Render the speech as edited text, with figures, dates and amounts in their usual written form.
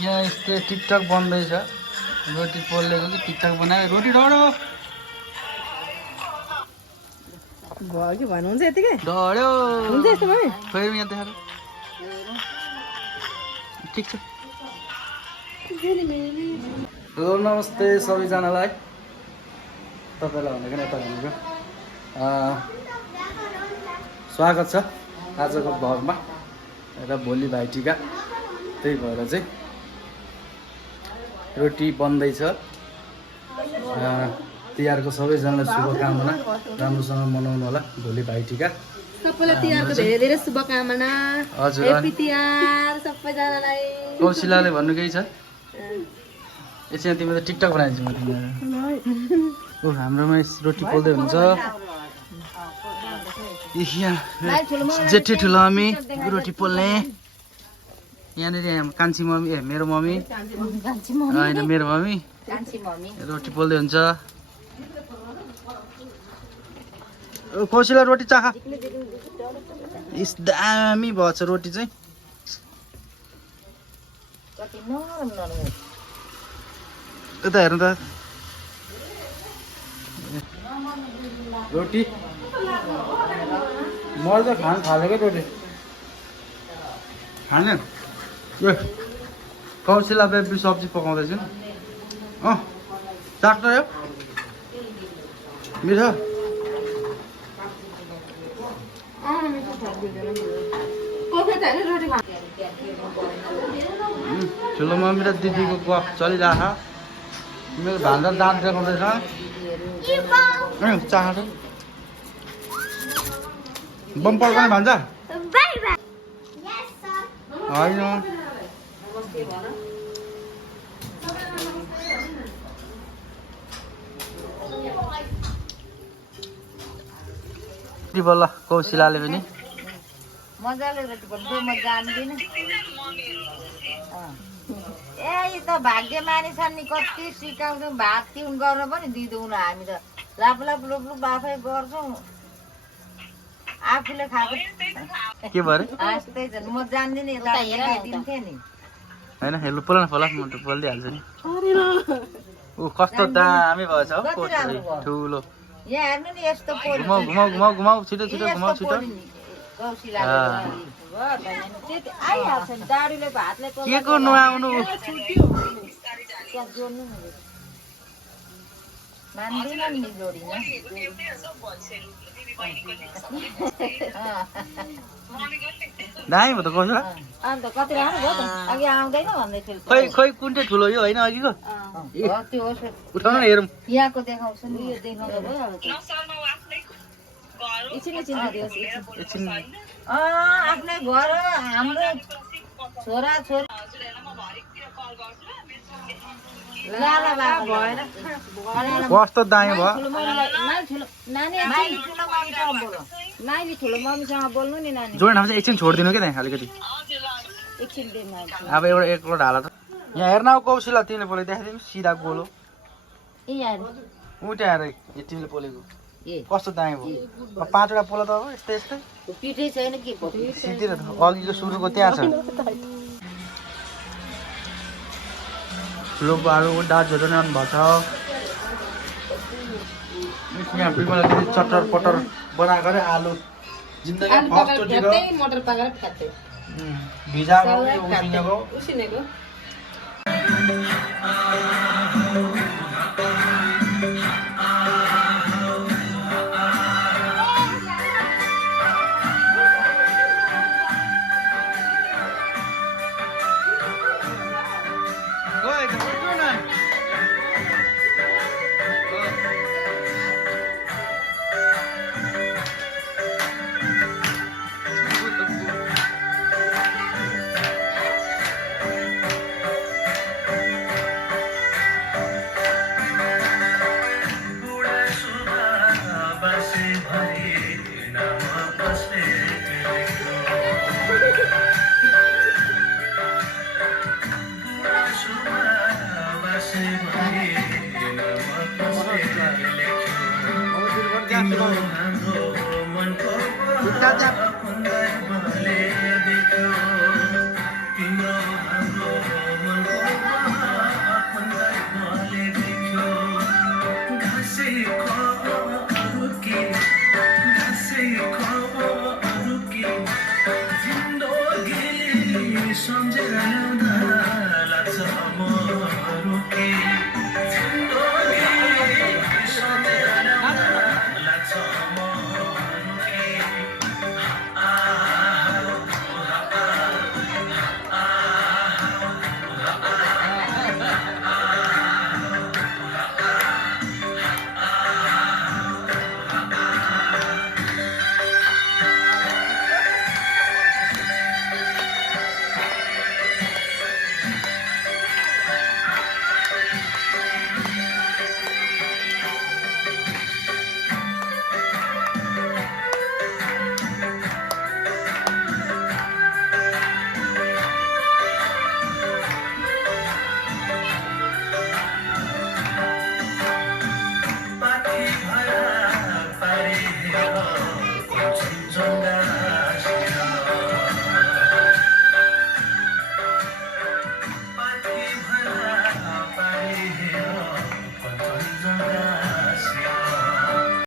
यहाँ यस्तै टिकटक बन्दैछ रोटी पोलेको कि टिकटक बनायो रोटी डढो भयो कि भन्नुहुन्छ यतिकै डढ्यो हुन्छ यस्तो भयो फेरि यहाँ देखाएर ठिक छ हेलो नमस्ते सबैजनालाई तपाईँलाई भनेको नि यता भनेको स्वागत छ आजको भ्लगमा र भोलि भाइटिका त्यही भएर चाहिँ रोटी बन्दैछ तिहारको सबैजनालाई शुभकामना राम्रोसँग मनाउनु होला भोलि भाइटिका सबैलाई तिहारको धेरै धेरै शुभकामना हजुर हेप्पी तिहार सबैजनालाई कौशिलाले भन्नु केही छ यसमा तिमी त टिकटक बनाइदिन्छु म तिमीलाई ओ हाम्रोमा रोटी पोल्दै हुन्छ जेठी ठुलो मम्मी रोटी पोल्ने यहाँनिर कान्छी मम्मी मेरो मम्मी होइन मेरो मम्मी रोटी पोल्दै हुन्छ कौशिला रोटी चाखा इस दामी भएछ रोटी चाहिँ यता हेर्नु त रोटी मैले त खानु थालेको रोटी खाने ए कौशिला बेबी सब्जी पकाउँदैछु अँ चाख्न यो मिठो ठुलो मम्मी र दिदीको गफ चलिरहेको मेरो भान्जा दाँत देखाउँदैछ चाहन्छ बम पड्काउने भान्जा होइन बल्ल कौशिलाले पनि मजाले रोटी बनाउँछु म जान्दिनँ ए यो त भाग्य मानिस नि कति सिकाउँछौँ भात तिउन गर्न पनि दिँदैनौँ हामी त लाप लाप लुप लुप आफै गर्छौँ आफूले खाएको के भरे हाँस्दै छन् म जान्दिनँ यता दिन्थेँ नि होइन हेर्नु पोला न पोला म त पोलिदिइहाल्छु नि ऊ कस्तो दामी भएछ हौ कोठरी ठुलो यहाँ हेर्नु नि यस्तो घुमाउ घुमाउ घुमाउ घुमाउ छिटो छिटो घुमाउ छिटो आइहाल्छ नि दाडीले भातले के को नआउनु मान्दिनँ नि जोडिन दामी भयो त कौशिला अन्त कति राम्रो भयो त अघि आउँदैन भन्दै थियो खोइ खोइ कुन चाहिँ ठुलो यो होइन अघिको त्यो उठाउनु न हेरौँ यहाँको देखाउँछु नि यो देखाउँदा भइहाल्छ एकछिन एकछिन एकछिन आफ्नै घर हाम्रो छोरा छोरी कस्तो दामी भयो नानी ठुलो मम्मीसँग बोल्नु नि नानी जोड्न चाहिँ एकछिन छोडिदिनु क्या त्यहाँ अलिकति एकछिन अब एउटा एकवटा ढाला त यहाँ हेर्न अब कौशिला तिमीले पोलेको देखाइदिनु सिधा गोलो उठाएर तिमीले पोलेको कस्तो दामी भयो पाँचवटा पोला त अब यस्तै यस्तै पिठै छैन के सिधै अघिको सुरुको त्यहाँ छ ठुलो बारु दाजुहरू नि आउनु भएको छ यहाँ बिमला चटर पटर बनाएको अरे आलु जिन्दगी मटर पाकेर फ्यात्तै भिजाएको उसिनेको Kita